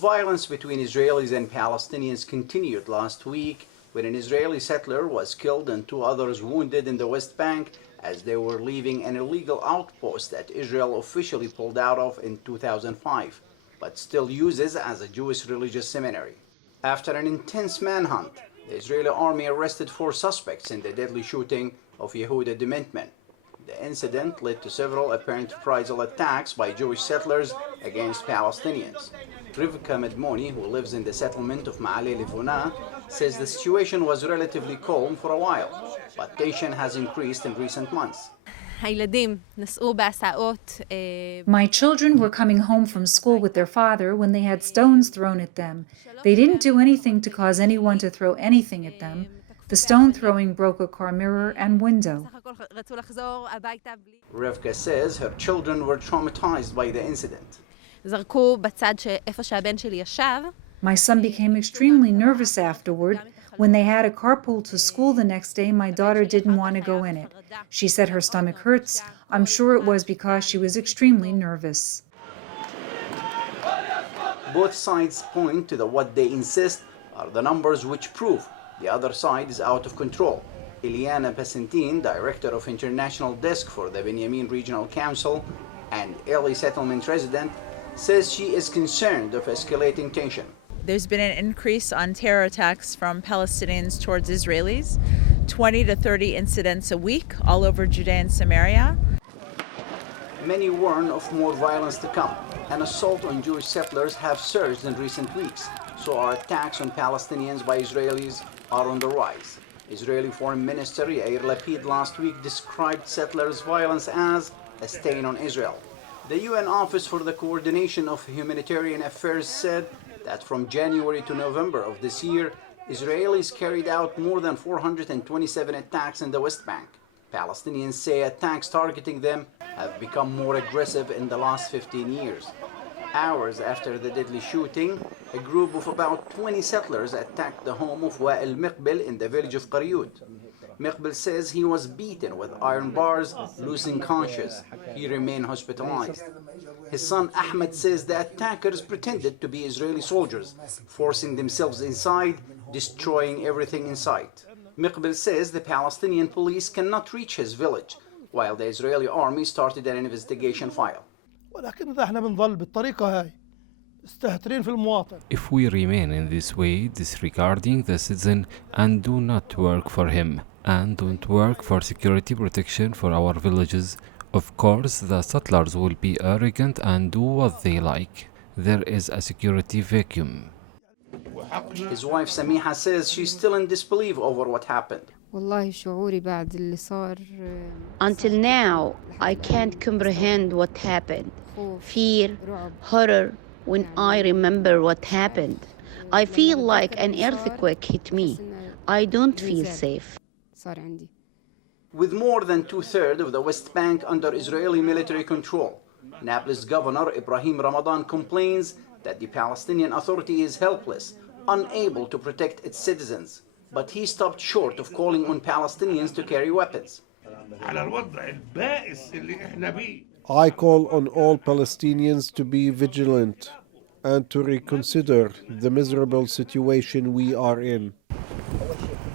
Violence between Israelis and Palestinians continued last week when an Israeli settler was killed and two others wounded in the West Bank as they were leaving an illegal outpost that Israel officially pulled out of in 2005, but still uses as a Jewish religious seminary. After an intense manhunt, the Israeli army arrested 4 suspects in the deadly shooting of Yehuda Dementman. The incident led to several apparent reprisal attacks by Jewish settlers against Palestinians. Rivka Medmoni, who lives in the settlement of Ma'ale Livuna, says the situation was relatively calm for a while, but tension has increased in recent months. My children were coming home from school with their father when they had stones thrown at them. They didn't do anything to cause anyone to throw anything at them. The stone throwing broke a car mirror and window. Rivka says her children were traumatized by the incident. My son became extremely nervous afterward. When they had a carpool to school the next day, my daughter didn't want to go in it. She said her stomach hurts. I'm sure it was because she was extremely nervous. Both sides point to what they insist are the numbers which prove the other side is out of control. Iliana Pacentin, director of International Desk for the Benjamin Regional Council and early settlement resident, says she is concerned of escalating tension. There's been an increase on terror attacks from Palestinians towards Israelis, 20 to 30 incidents a week all over Judea and Samaria. Many warn of more violence to come. An assault on Jewish settlers have surged in recent weeks, so our attacks on Palestinians by Israelis are on the rise. Israeli Foreign Minister Yair Lapid last week described settlers' violence as a stain on Israel. The UN Office for the Coordination of Humanitarian Affairs said that from January to November of this year, Israelis carried out more than 427 attacks in the West Bank. Palestinians say attacks targeting them have become more aggressive in the last 15 years. Hours after the deadly shooting, a group of about 20 settlers attacked the home of Wa'il Miqbil in the village of Qaryut. Miqbil says he was beaten with iron bars, losing conscious. He remained hospitalized. His son Ahmed says the attackers pretended to be Israeli soldiers, forcing themselves inside, destroying everything in sight. Miqbil says the Palestinian police cannot reach his village, while the Israeli army started an investigation file. If we remain in this way, disregarding the citizen and do not work for him, and don't work for security protection for our villages, of course the settlers will be arrogant and do what they like. There is a security vacuum. His wife Samiha says she's still in disbelief over what happened. Until now, I can't comprehend what happened. Fear, horror, when I remember what happened. I feel like an earthquake hit me. I don't feel safe. With more than 2/3 of the West Bank under Israeli military control, Nablus Governor Ibrahim Ramadan complains that the Palestinian Authority is helpless, unable to protect its citizens. But he stopped short of calling on Palestinians to carry weapons. I call on all Palestinians to be vigilant and to reconsider the miserable situation we are in.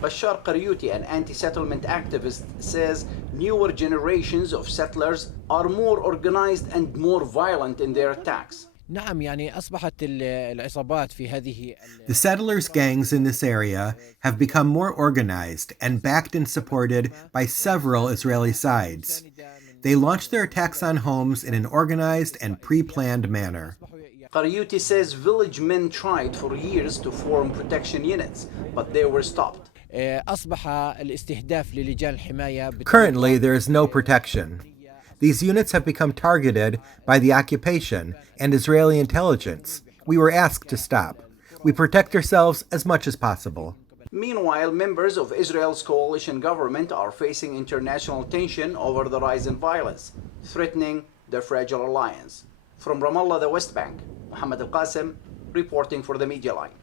Bashar Qaryuti, an anti-settlement activist, says newer generations of settlers are more organized and more violent in their attacks. The settlers' gangs in this area have become more organized and backed and supported by several Israeli sides. They launch their attacks on homes in an organized and pre-planned manner. Qaryuti says village men tried for years to form protection units, but they were stopped. Currently, there is no protection. These units have become targeted by the occupation and Israeli intelligence. We were asked to stop. We protect ourselves as much as possible. Meanwhile, members of Israel's coalition government are facing international tension over the rise in violence, threatening their fragile alliance. From Ramallah, the West Bank, Mohammed Al-Qasim, reporting for the Media Line.